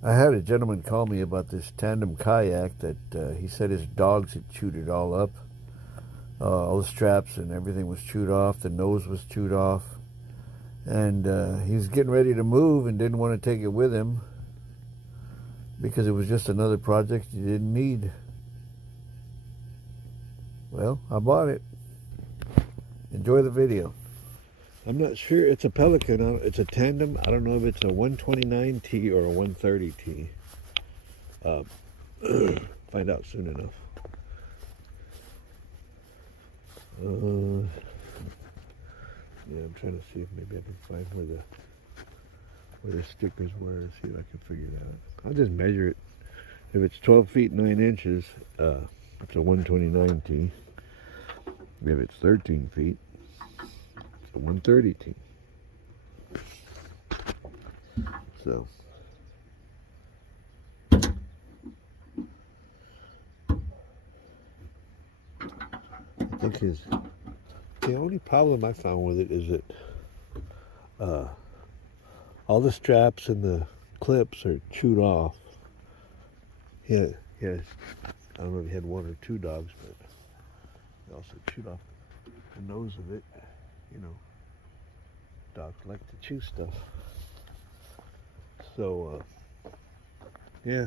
I had a gentleman call me about this tandem kayak that he said his dogs had chewed it all up. All the straps and everything was chewed off. The nose was chewed off. And he was getting ready to move and didn't want to take it with him because it was just another project he didn't need. Well, I bought it. Enjoy the video. I'm not sure. It's a Pelican. It's a tandem. I don't know if it's a 129T or a 130T. Find out soon enough. Yeah, I'm trying to see if maybe I can find where the stickers were and see if I can figure it out. I'll just measure it. If it's 12 feet 9 inches, it's a 129T. If it's 13 feet, it's a 130T. So I think the only problem I found with it is that all the straps and the clips are chewed off. Yeah, I don't know if he had one or two dogs, but he also chewed off the nose of it. You know, dogs like to chew stuff. So, yeah,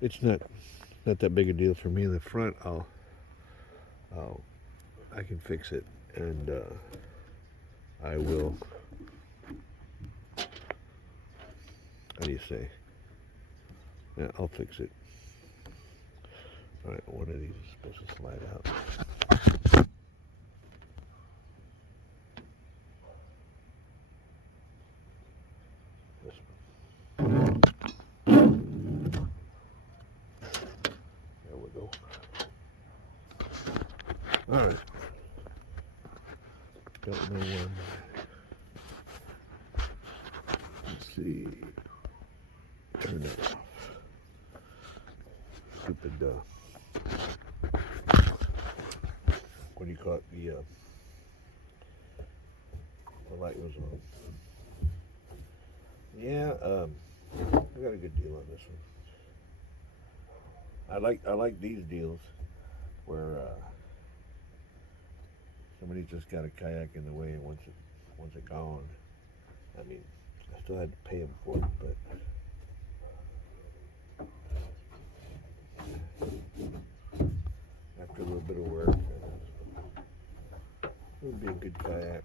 it's not that big a deal for me. In the front, I can fix it, and I will. How do you say? Yeah, I'll fix it. All right, one of these is supposed to slide out. This one. There we go. All right. Don't know when. Let's see. Turn that off. Stupid, what do you call it? The light was on. Yeah, I got a good deal on this one. I like these deals where somebody just got a kayak in the way and wants it gone. I mean, I still had to pay them for it, but after a little bit of work, it would be a good kayak.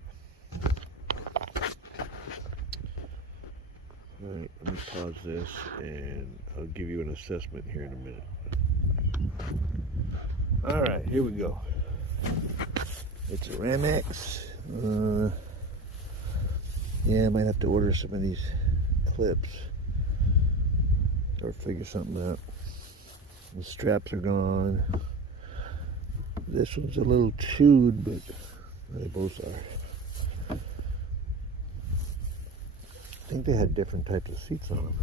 All right, let me pause this and I'll give you an assessment here in a minute. All right, here we go. It's a Ramex. Yeah, I might have to order some of these clips or figure something out. The straps are gone. This one's a little chewed, but they both are. I think they had different types of seats on them.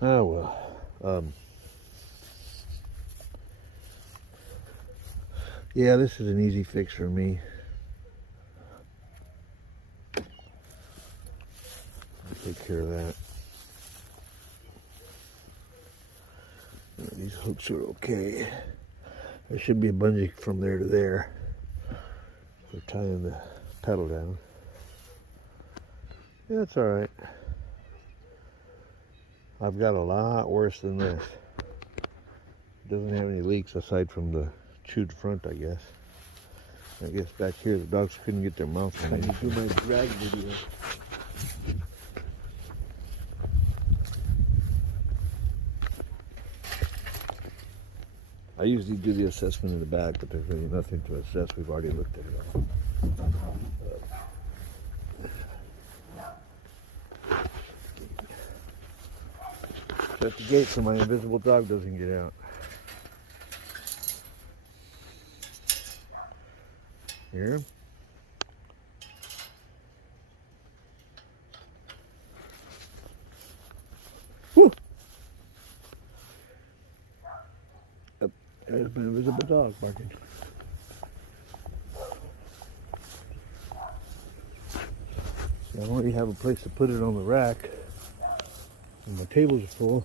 Oh well. Yeah, this is an easy fix for me. I'll take care of that. These hooks are okay. There should be a bungee from there to there for tying the pedal down. Yeah, it's all right. I've got a lot worse than this. It doesn't have any leaks aside from the chewed front, I guess. I guess back here the dogs couldn't get their mouth on it. I do my drag video. I usually do the assessment in the back, but there's really nothing to assess. We've already looked at it all. Shut the gate so my invisible dog doesn't get out. Here. Whew. There's my invisible dog barking. See, I already have a place to put it on the rack. And my tables are full.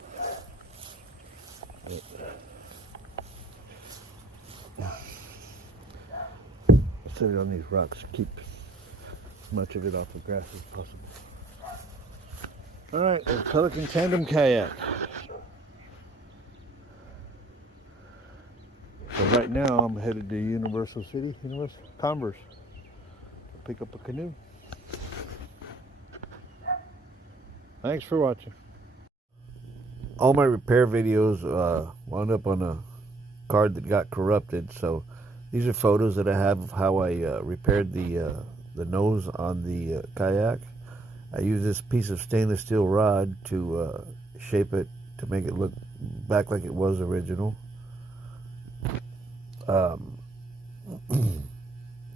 But I'll set it on these rocks to keep as much of it off the grass as possible. Alright, a Pelican Tandem kayak. So right now I'm headed to Universal Converse to pick up a canoe. Thanks for watching. All my repair videos wound up on a card that got corrupted, so these are photos that I have of how I repaired the nose on the kayak. I used this piece of stainless steel rod to shape it to make it look back like it was original.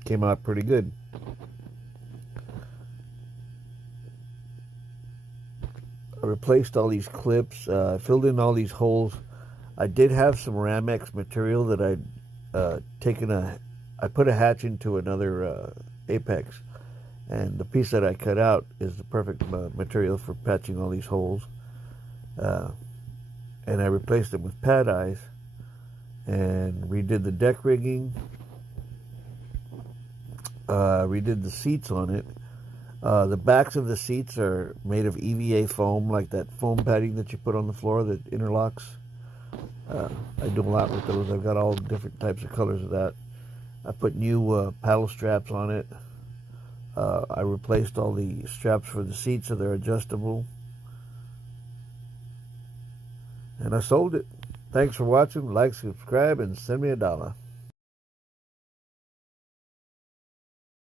Came out pretty good. I replaced all these clips, filled in all these holes. I did have some Ramex material that I'd taken I put a hatch into another apex, and the piece that I cut out is the perfect material for patching all these holes. And I replaced it with pad eyes and redid the deck rigging, redid the seats on it. The backs of the seats are made of EVA foam, like that foam padding that you put on the floor that interlocks. I do a lot with those. I've got all different types of colors of that. I put new paddle straps on it. I replaced all the straps for the seats so they're adjustable. And I sold it. Thanks for watching. Like, subscribe, and send me $1.